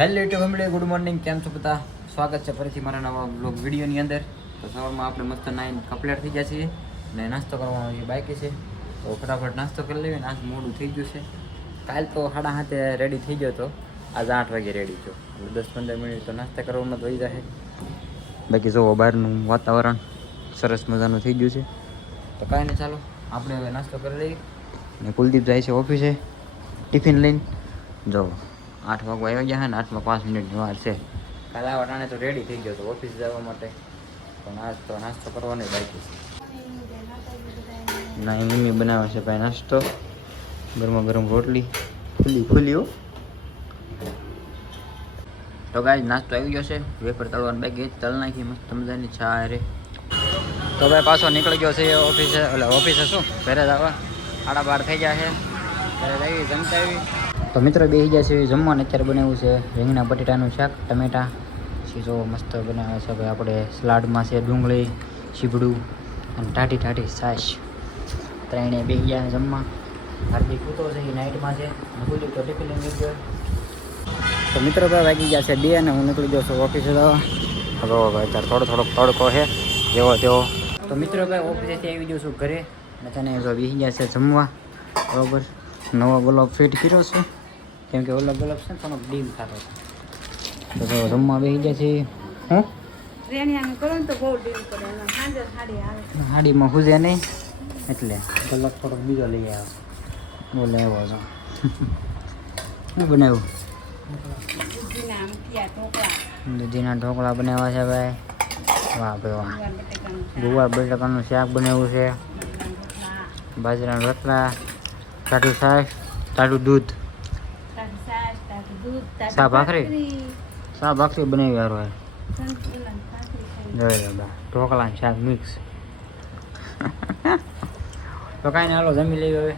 Hello YouTube family, good morning. કેમ છો બધા? સ્વાગત છે ફરીથી મારા નવા બ્લોગ વિડીયોની અંદર. તો સવારમાં આપણે મસ્ત નાઈને કમ્પ્લીટ થઈ ગયા છીએ અને નાસ્તો કરવાનો જે બાકી છે તો ફટાફટ નાસ્તો કરી લેવી. આજ મોડું થઈ ગયું છે. કાલ તો 7:30 રેડી થઈ ગયો હતો, આજ 8 વાગે રેડી થયો. 10-15 મિનિટ તો નાસ્તા કરવામાં થઈ જાય. બાકી જો બહારનું વાતાવરણ સરસ મજાનું થઈ ગયું છે. તો કાંઈ નહીં, ચાલો આપણે હવે નાસ્તો કરી લઈએ. અને કુલદીપ જાય છે ઓફિસે ટિફિન લઈને. જો 8 વાગવા આવી ગયા ને, 8 માં 5 મિનિટની વાર છે. કાલે આ વટાણે તો રેડી થઈ ગયો હતો ઓફિસ જવા માટે, પણ આજ તો નાસ્તો કરવાનો બાકી છે. ના, મમ્મી બનાવે છે ભાઈ નાસ્તો. ગરમા ગરમ રોટલી ફૂલી હો. તો ગાઈસ નાસ્તો આવી ગયો છે. વેફર તળવાનું બાકી, તળ નાખી મસ્ત મજાની ચા રે. તો ભાઈ પાછો નીકળી ગયો છે ઓફિસે. ઓફિસે શું ઘરે જ આવવા 12:30 થઈ ગયા છે. ઘરે આવી જમતા આવી. તો મિત્રો બેસી ગયા છે જમવાનું. અત્યારે બનાવ્યું છે રીંગણા બટેટાનું શાક, ટમેટા સીધો મસ્ત બનાવે છે ભાઈ. આપણે સલાડમાં છે ડુંગળી, સીભડું અને ટાટી છાશ. ત્રણે બેસી ગયા છે જમવા. હાર્દિક ઉતો છે એ નાઇટમાં છે, બોલ્યું તો ટિફિન લઈ ગયો. તો મિત્રો ભાઈ વાગી ગયા છે 2 અને હું નીકળી ગયો છું ઓફિસે જવા. હવે ભાઈ અત્યારે થોડોક તડકો છે જેવો તેવો. તો મિત્રો ભાઈ ઓફિસેથી આવી ગયો છું ઘરે અને તને બેસી ગયા છે જમવા. બરાબર, નવો ગુલાબ ફિટ કર્યો છે કેમ કે ઓલા ગુલાબ છે ને થોડોક ડીમ થતો છે. તો જમવા બેસી ગયા છે. હું હાડીમાં હુજે નહીં એટલે ગુલાબ થોડોક બીજો લઈ આવ્યો. બોલે આવ્યો છો શું બનાવ્યું? દૂધીના ઢોકળા બનાવ્યા છે ભાઈ. વાહ ભાઈ વાહ. ગુવાર બટાકાનું શાક બનાવ્યું છે, બાજરાના રોટલા, ટાઢું છાશ, ટાઢું દૂધ, સા ભાખરી બનાવી યાર ભાઈ. ઢોકળા શાક મિક્સ. તો કાંઈ નહીં, હાલો જમી લેવી હવે.